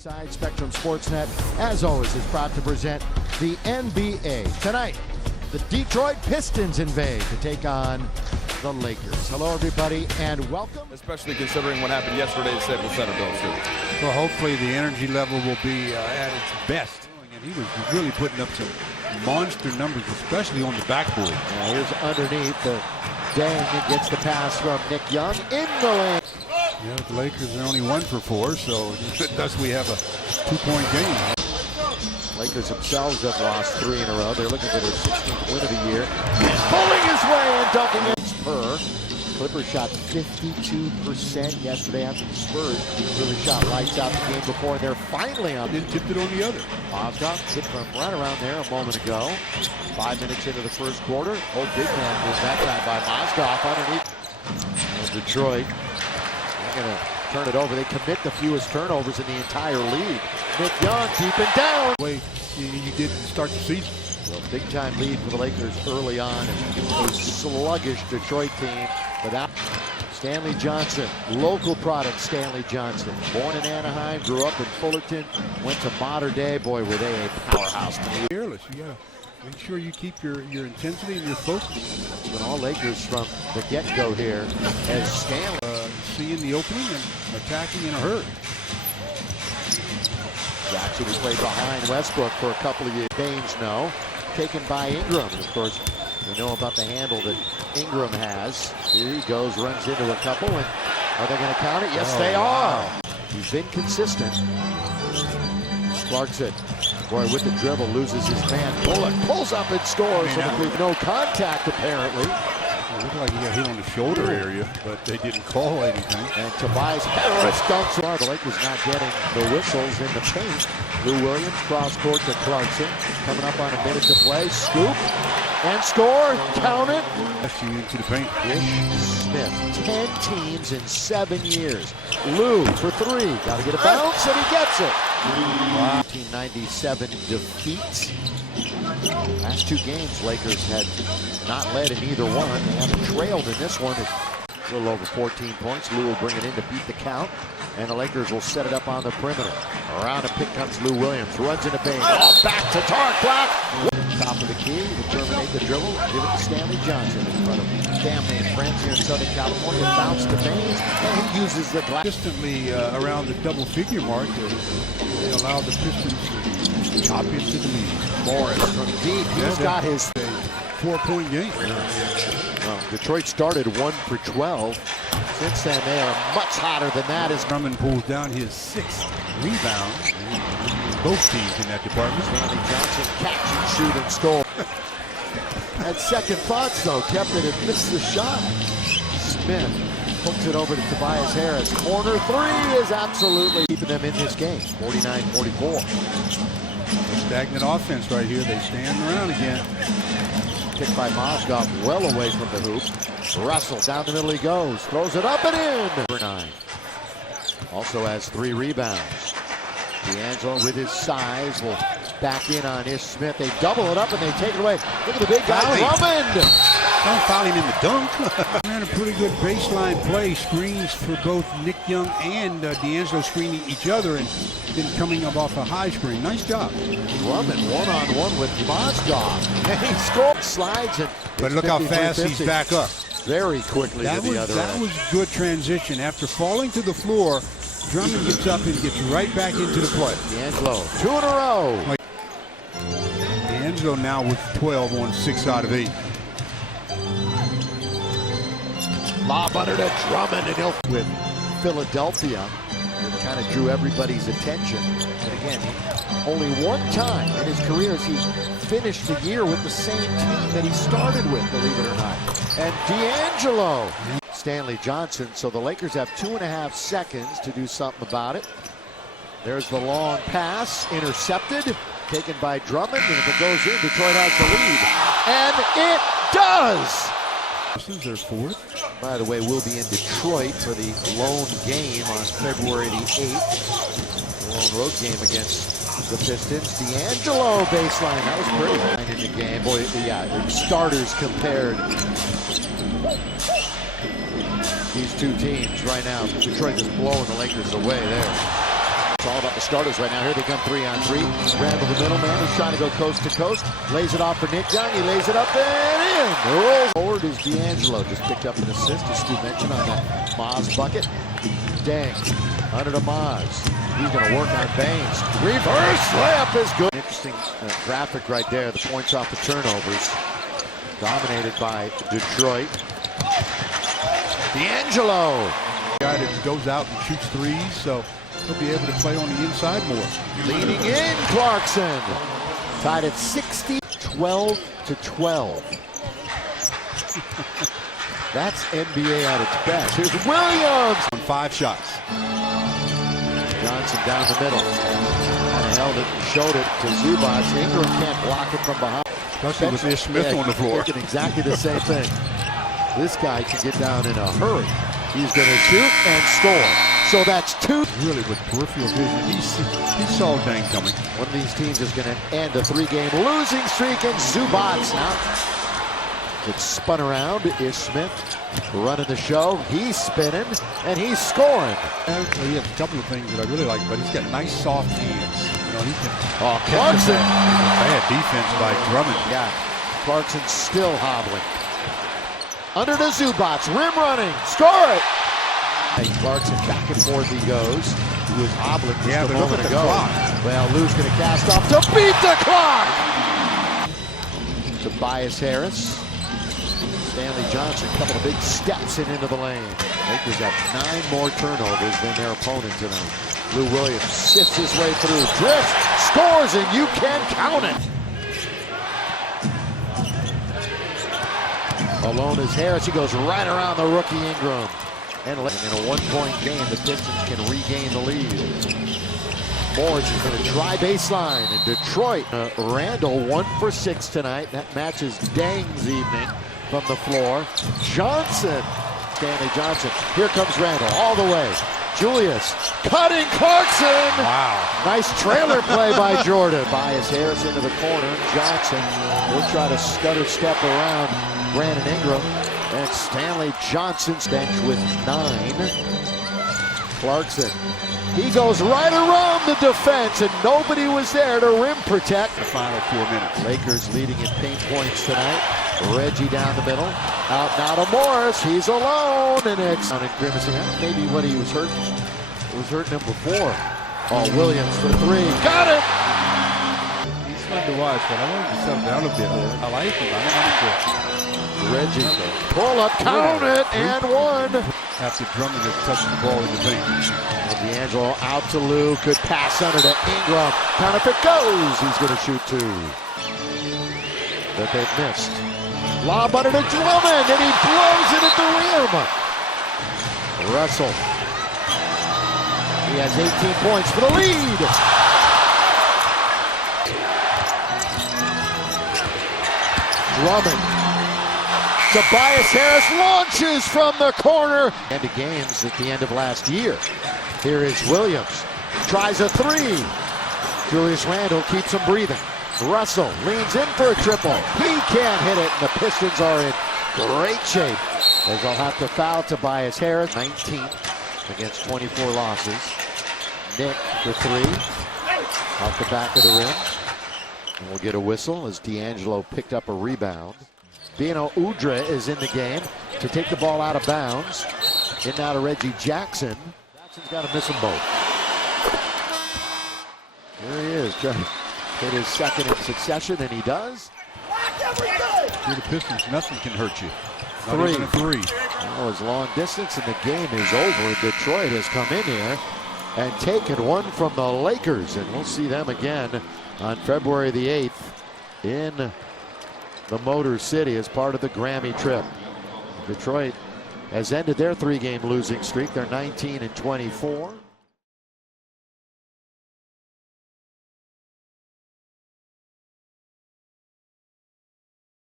Side Spectrum Sportsnet, as always, is proud to present the NBA. Tonight, the Detroit Pistons invade to take on the Lakers. Hello, everybody, and welcome. Especially considering what happened yesterday at Staples Center, Bill. Well, hopefully the energy level will be at its best. And he was really putting up some monster numbers, especially on the backboard. Here's underneath. Dang gets the pass from Nick Young in the lane. Yeah, the Lakers are only 1 for 4, so thus we have a 2-point game. Lakers themselves have lost 3 in a row. They're looking for their 16th win of the year. He's pulling his way and dunking it. Clippers shot 52% yesterday after the Spurs really shot lights out the game before. They're finally on. Then tipped it on the other. Mozgov tipped from right around there a moment ago. 5 minutes into the first quarter. Big man was that time by Mozgov underneath. Detroit. They're going to turn it over. They commit the fewest turnovers in the entire league. Nick Young deep and down. Way you did start the season. Well, big time lead for the Lakers early on. A sluggish Detroit team without Stanley Johnson. Local product Stanley Johnson. Born in Anaheim, grew up in Fullerton, went to Mater Dei. Boy, were they a powerhouse team. Fearless. You gotta make sure you keep your intensity and your focus. But all Lakers from the get-go here as Stanley. Seeing the opening and attacking in a hurry. Jackson has played behind Westbrook for a couple of years. Baines, no. Taken by Ingram. And of course, we know about the handle that Ingram has. Here he goes, runs into a couple. And are they going to count it? Yes, they are. He's been consistent. Clarkson, boy, with the dribble, loses his man. Bullock pulls up and scores. No contact, apparently. It looked like he got hit on the shoulder area, but they didn't call anything. And Tobias Harris dunks. The Lakers not getting the whistles in the paint. Lou Williams cross court to Clarkson. Coming up on a minute to play. Scoop and score. Count it. Into the paint. Smith. 10 teams in 7 years. Lou for 3. Got to get a bounce, and he gets it. 1997 defeat. Last 2 games, Lakers had not led in either one. They haven't trailed in this one. It's a little over 14 points. Lou will bring it in to beat the count. And the Lakers will set it up on the perimeter. Around a pick comes Lou Williams. Runs into Baines. Back to Tarek Black. Top of the key. Will terminate the dribble. Give it to Stanley Johnson in front of family and friends here in Southern California. Bounce to Baines. And he uses the glass. Consistently around the double-figure mark. They allowed the Pistons to chop into the lead. Morris from deep. He's got his 4-point game. Well, Detroit started 1 for 12. Since then, they are much hotter than that. As Drummond pulls down his 6th rebound. Both teams in that department. Stanley Johnson catch and shoot and score. Had second thoughts, though. Kept it and missed the shot. Smith hooks it over to Tobias Harris. Corner 3 is absolutely keeping them in this game. 49-44. Stagnant offense right here. They stand around again. Kicked by Mozgov, well away from the hoop. Russell, down the middle he goes. Throws it up and in. Number 9. Also has 3 rebounds. D'Angelo with his size will back in on Ish Smith. They double it up and they take it away. Look at the big guy, Drummond. Don't foul him in the dunk. Ran a pretty good baseline play. Screens for both Nick Young and D'Angelo screening each other and then coming up off a high screen. Nice job. Drummond one-on-one with Mozgov. And he scores, slides it. But look how fast he's back up. Very quickly to the other end. That was good transition. After falling to the floor, Drummond gets up and gets right back into the play. D'Angelo, 2 in a row. D'Angelo now with 12 on 6 out of 8. Lob under to Drummond, and he'll with Philadelphia. It kind of drew everybody's attention. But again, only one time in his career has he finished the year with the same team that he started with, believe it or not. And D'Angelo. Stanley Johnson, so the Lakers have 2.5 seconds to do something about it. There's the long pass, intercepted, taken by Drummond, and if it goes in, Detroit has the lead. And it does! This is their 4th. By the way, we'll be in Detroit for the lone game on February the 8th. The lone road game against the Pistons. D'Angelo baseline, that was pretty in the game. Boy, yeah, starters compared. These two teams right now. Detroit is blowing the Lakers away there. It's all about the starters right now. Here they come 3-on-3. Randall, the middleman, is trying to go coast to coast. Lays it off for Nick Young. He lays it up and in. Rolls forward is D'Angelo. Just picked up an assist, as Stu mentioned, on that Maz bucket. Dang. Under to Maz. He's going to work on Baines. Reverse layup is good. Interesting graphic right there. The points off the turnovers. Dominated by Detroit. D'Angelo. Guy that goes out and shoots threes, so he'll be able to play on the inside more. Leaning in, Clarkson. Tied at 60, 12-12. That's NBA at its best. Here's Williams. On 5 shots. Johnson down the middle. And held it and showed it to Zubac. Ingram can't block it from behind. Especially with Ish Smith on the floor. Thinking exactly the same thing. This guy can get down in a hurry. He's going to shoot and score. So that's 2. Really, with peripheral vision, he saw Dang coming. One of these teams is going to end a 3-game losing streak, and Zubac now gets spun around. Ish Smith running the show. He's spinning, and he's scoring. He has a couple of things that I really like, but he's got nice, soft hands. You know, he can. Oh, Clarkson! Bad defense by Drummond. Yeah, Clarkson still hobbling. Under to Zubac, rim running, score it! And Clarkson back and forth he goes. He was hobbling just a moment ago. Well, Lou's going to cast off to beat the clock! Tobias Harris. Stanley Johnson, a couple of big steps into the lane. Lakers have 9 more turnovers than their opponent tonight. Lou Williams sifts his way through, drifts, scores, and you can count it. Alone is Harris. He goes right around the rookie Ingram. And in a 1-point game, the Pistons can regain the lead. Morris is going to try baseline. And Detroit, Randall 1 for 6 tonight. That matches Dang's evening from the floor. Johnson, Stanley Johnson. Here comes Randall all the way. Julius cutting Clarkson. Wow. Nice trailer play by Jordan. Tobias Harris into the corner. Johnson will try to stutter step around Brandon Ingram. And Stanley Johnson's bench with 9. Clarkson. He goes right around the defense, and nobody was there to rim protect. The final 4 minutes. Lakers leading in paint points tonight. Reggie down the middle. Out now to Morris. He's alone, and it's grimacing. Maybe what he was hurting. It was hurting him before. Oh, Williams for 3. Got it! He's fun to watch, but I want him to settle down a bit. I like him. I don't want him to. Reggie, pull up, count it, and 1. After Drummond has touched the ball in the paint. D'Angelo out to Lou, could pass under to Ingram. Count if it goes. He's going to shoot 2. That they've missed. Lob under to Drummond, and he blows it at the rim. Russell. He has 18 points for the lead. Drummond. Tobias Harris launches from the corner. End of games at the end of last year. Here is Williams. Tries a 3. Julius Randle keeps him breathing. Russell leans in for a triple. He can't hit it, and the Pistons are in great shape, as they'll have to foul Tobias Harris. 19th against 24 losses. Nick for 3. Off the back of the rim. And we'll get a whistle as D'Angelo picked up a rebound. Bino Udre is in the game to take the ball out of bounds. In now to Reggie Jackson. Jackson's got to miss them both. There he is, trying to hit his second in succession, and he does. You're the Pistons, nothing can hurt you. 3. Not even a 3. Oh, it's long distance, and the game is over. Detroit has come in here and taken 1 from the Lakers, and we'll see them again on February the 8th in the Motor City as part of the Grammy trip. Detroit has ended their 3-game losing streak. They're 19-24.